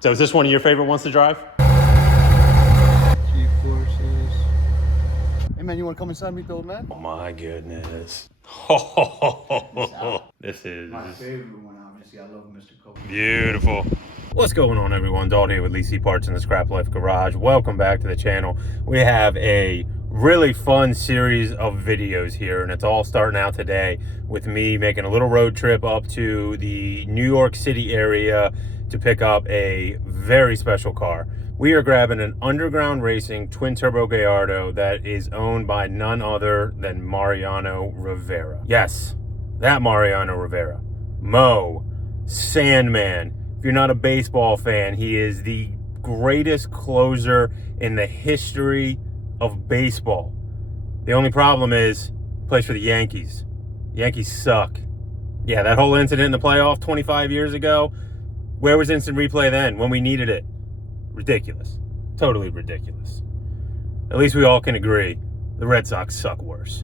So is this one of your favorite ones to drive? G-forces. Hey man, you want to come inside and meet the old man? Oh my goodness. This is My favorite one, obviously. I love Mr. Coke. beautiful. What's going on, everyone? Dalton here with Leasey Parts in the ScrapLife Garage. Welcome back to the channel. We have a really fun series of videos here, and it's all starting out today with me making a little road trip up to the New York City area to pick up a very special car. We are grabbing an underground racing twin turbo Gallardo that is owned by none other than Mariano Rivera. Yes, that Mariano Rivera. Mo, Sandman. If you're not a baseball fan, he is the greatest closer in the history of baseball. The only problem is he plays for the Yankees. The Yankees suck. Yeah, that whole incident in the playoff 25 years ago, where was instant replay then when we needed it? Ridiculous. Totally ridiculous. At least we all can agree the Red Sox suck worse.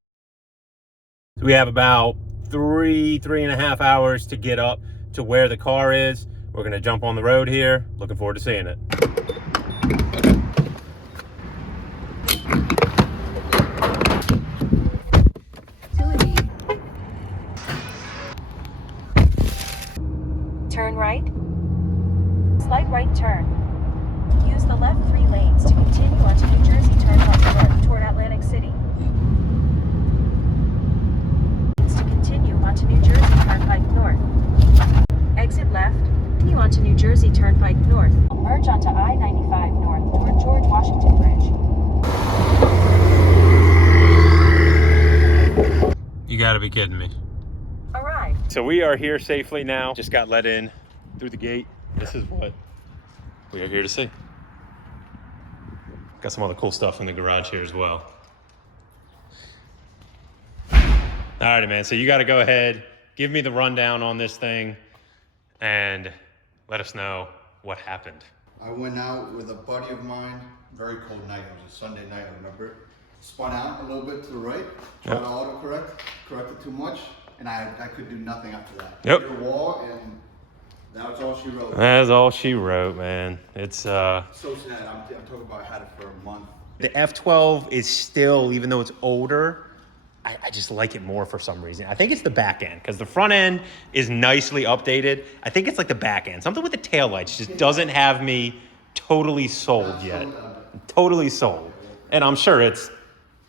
So we have about three and a half hours to get up to where the car is. We're going to jump on the road here. Looking forward to seeing it. Turn right. Slight right turn. Use the left 3 lanes to continue onto New Jersey Turnpike North toward Atlantic City. To continue onto New Jersey Turnpike North. Exit left. Continue onto New Jersey Turnpike North. Merge onto I-95 North toward George Washington Bridge. You got to be kidding me. Arrived. So we are here safely now. Just got let in through the gate. This is what we are here to see. Got some other cool stuff in the garage here as well. Alrighty, man. So you got to go ahead, give me the rundown on this thing, and let us know what happened. I went out with a buddy of mine. Very cold night. It was a Sunday night, I remember. Spun out a little bit to the right. Tried to autocorrect. Corrected too much. And I could do nothing after that. Yep. Hit a wall, and that was all she wrote. That's all she wrote, man. It's So sad. I'm talking about I had it for a month. the F12 is still, even though it's older, I just like it more for some reason. I think it's the back end, because the front end is nicely updated. I think it's like the back end. Something with the taillights just doesn't have me totally sold yet. Totally sold. And I'm sure it's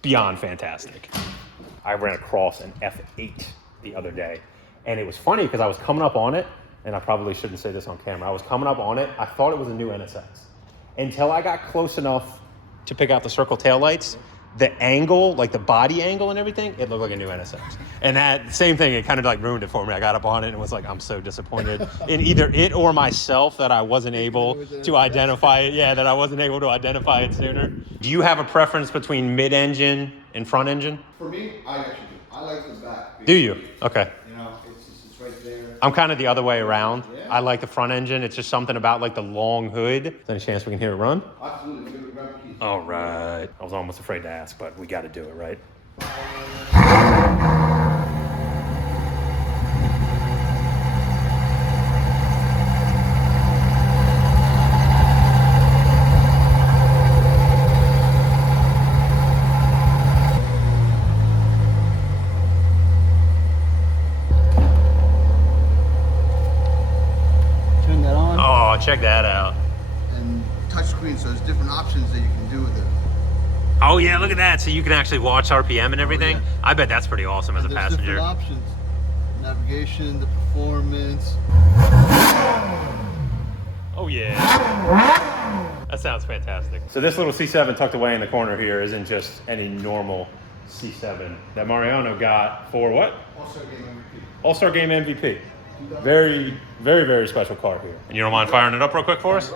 beyond fantastic. I ran across an F8 the other day, and it was funny because I was coming up on it, and I probably shouldn't say this on camera. I was coming up on it. I thought it was a new NSX until I got close enough to pick out the circle taillights. The angle, like the body angle and everything, it looked like a new NSX. And that same thing, it kind of like ruined it for me. I got up on it and was like, I'm so disappointed in either it or myself that I wasn't able to identify it. Yeah, that I wasn't able to identify it sooner. Do you have a preference between mid-engine and front engine? For me, I actually do. I like the back. Do you? Okay. You know, it's right there. I'm kind of the other way around. Yeah. I like the front engine. It's just something about like the long hood. Is there any chance we can hear it run? Absolutely. Give it grab the keys. All right. I was almost afraid to ask, but we got to do it, right? Turn that on. Oh, check that out. And touchscreen, so there's different options that you can do with it. Oh yeah, look at that. So you can actually watch RPM and everything. yeah. I bet that's pretty awesome as a There's passenger. different options. Navigation, the performance. Oh yeah. That sounds fantastic. So this little C7 tucked away in the corner here isn't just any normal C7 that Mariano got for what? Also game MVP. All-Star Game MVP. Very, very, very special car here. And you don't mind firing it up real quick for us?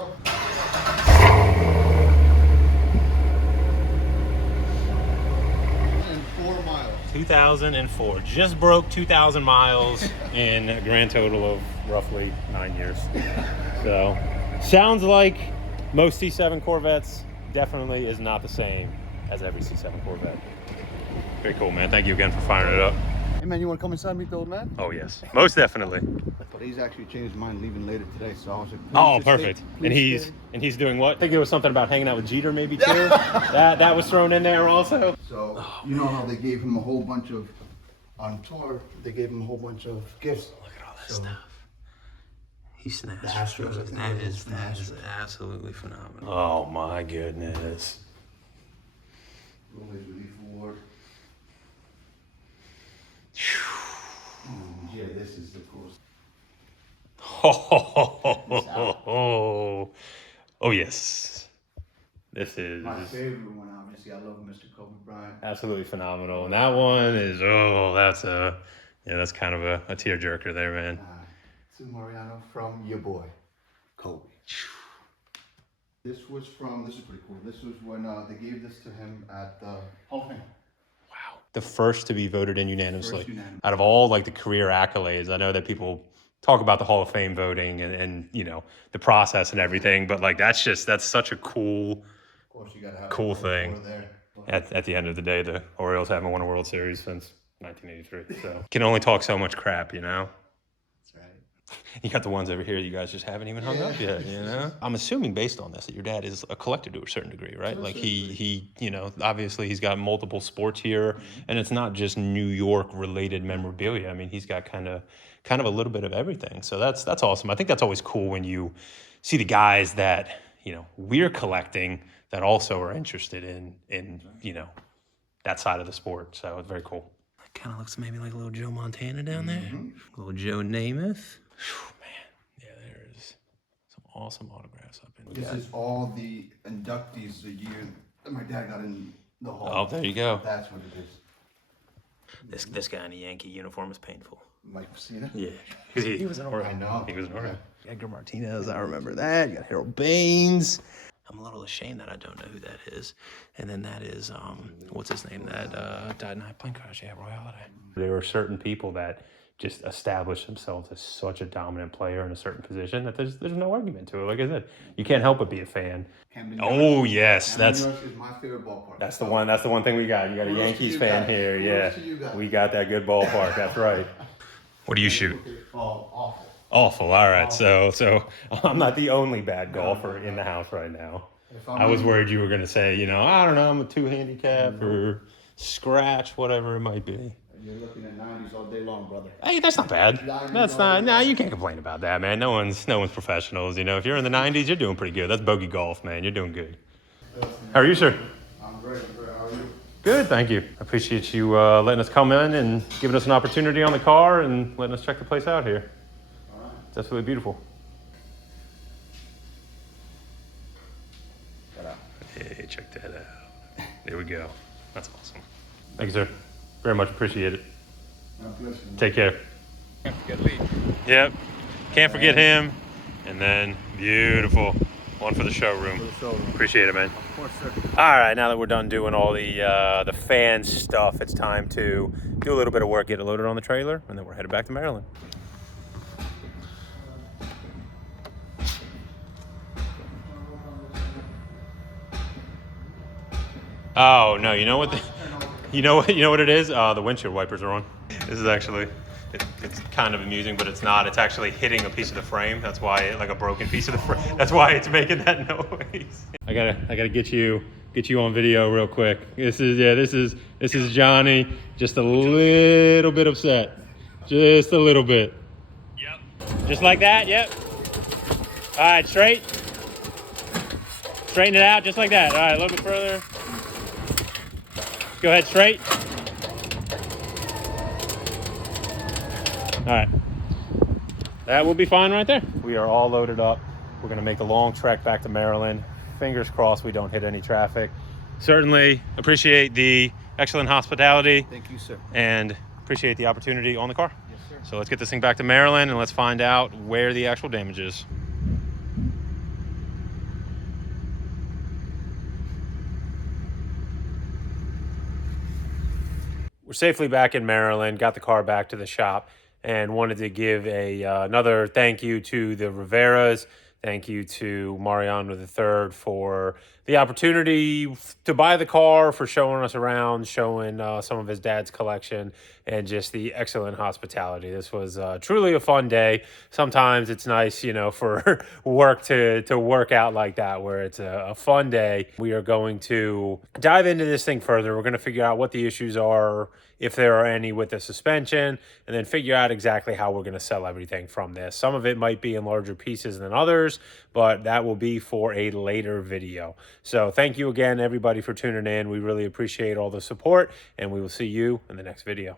2004. Just broke 2,000 miles in a grand total of roughly 9 years. So, sounds like most C7 Corvettes. Definitely is not the same as every C7 Corvette. Very cool, man. Thank you again for firing it up. Hey man, you want to come inside and meet the old man? Oh yes, most definitely. But he's actually changed his mind, leaving later today. So I was like, Oh, please just perfect. stay- And please stay. he's doing what? I think there was something about hanging out with Jeter maybe too. that was thrown in there also. So you know how they gave him a whole bunch of on tour. They gave him a whole bunch of gifts. Look at all this So- stuff. He snatched. The Astros, I think That it was is from Astros. absolutely phenomenal. Oh my goodness. Rollies Relief Award. Yeah, this is the coolest. Oh yes. This is My favorite one, obviously. I love Mr. Kobe Bryant. absolutely phenomenal. And that one is that's kind of a tearjerker there, man. To Mariano from your boy, Kobe. This is pretty cool. This was when they gave this to him at the Hall of Fame. Wow. The first to be voted in unanimously. First unanimous. Out of all like the career accolades, I know that people talk about the Hall of Fame voting and you know, the process and everything, but like that's such a cool Of course, you gotta have Cool the thing. over there. at the end of the day, the Orioles haven't won a World Series since 1983. So can only talk so much crap, you know? That's right. You got the ones over here you guys just haven't even hung up yet, you know? I'm assuming based on this that your dad is a collector to a certain degree, right? Like he you know, obviously he's got multiple sports here, and it's not just New York related memorabilia. I mean, he's got kind of a little bit of everything. So that's awesome. I think that's always cool when you see the guys that, you know, we're collecting that also are interested in you know, that side of the sport. So it's very cool. It kind of looks maybe like a little Joe Montana down there. Little Joe Namath. Whew, man, yeah, there's some awesome autographs up in This is all the inductees the year that my dad got in the Hall. Oh, there you go. That's what it is. This guy in a Yankee uniform is painful. Mike Messina? Yeah, because he was an Oriole. I know. He was an Oriole. Edgar Martinez, I remember that. You got Harold Baines. I'm a little ashamed that I don't know who that is. And then that is, what's his name? That died in a plane crash. Yeah, Roy Halladay. There are certain people that just establish themselves as such a dominant player in a certain position that there's no argument to it. Like I said, you can't help but be a fan. Oh yes, That's is my favorite ballpark. that's the one. That's the one thing we got. You got a Yankees fan here. Yeah, we got that good ballpark. That's right. What do you shoot? Oh, awful. Awful. All right. So I'm not the only bad golfer in the house right now. I was worried you were going to say, you know, I don't know, I'm a 2 handicap or scratch, whatever it might be. You're looking at 90s all day long, brother. Hey, that's not bad. That's not. Nah, you can't complain about that, man. No one's professionals. You know, if you're in the 90s, you're doing pretty good. That's bogey golf, man. You're doing good. How are you, sir? I'm great. How are you? Good, thank you. I appreciate you letting us come in and giving us an opportunity on the car and letting us check the place out here. All right. It's absolutely beautiful. Hey, check that out. There we go. That's awesome. Thank you, sir. Very much appreciate it. Take care. Can't forget Lee. Yep. Can't forget him. And then beautiful. One for the showroom. Appreciate it, man. Of course, sir. All right, now that we're done doing all the fan stuff, it's time to do a little bit of work, get it loaded on the trailer, and then we're headed back to Maryland. Oh no! You know what? You know what it is? The windshield wipers are on. This is actually, it's kind of amusing, but it's not. It's actually hitting a piece of the frame. That's why, like a broken piece of the frame. That's why it's making that noise. I gotta get you on video real quick. This is Johnny. Just a little bit upset. Just a little bit. Yep. Just like that. Yep. All right, straight. Straighten it out, just like that. All right, a little bit further. Go ahead, straight. All right. That will be fine right there. We are all loaded up. We're gonna make a long trek back to Maryland. Fingers crossed we don't hit any traffic. Certainly appreciate the excellent hospitality. Thank you, sir. And appreciate the opportunity on the car. Yes, sir. So let's get this thing back to Maryland and let's find out where the actual damage is. We're safely back in Maryland, got the car back to the shop, and wanted to give another thank you to the Riveras. Thank you to Mariano III for the opportunity to buy the car, for showing us around, showing some of his dad's collection. and just the excellent hospitality. This was truly a fun day. Sometimes it's nice, you know, for work to work out like that, where it's a fun day. We are going to dive into this thing further. We're going to figure out what the issues are, if there are any, with the suspension, and then figure out exactly how we're going to sell everything from this. Some of it might be in larger pieces than others, but that will be for a later video. So thank you again, everybody, for tuning in. We really appreciate all the support, and we will see you in the next video.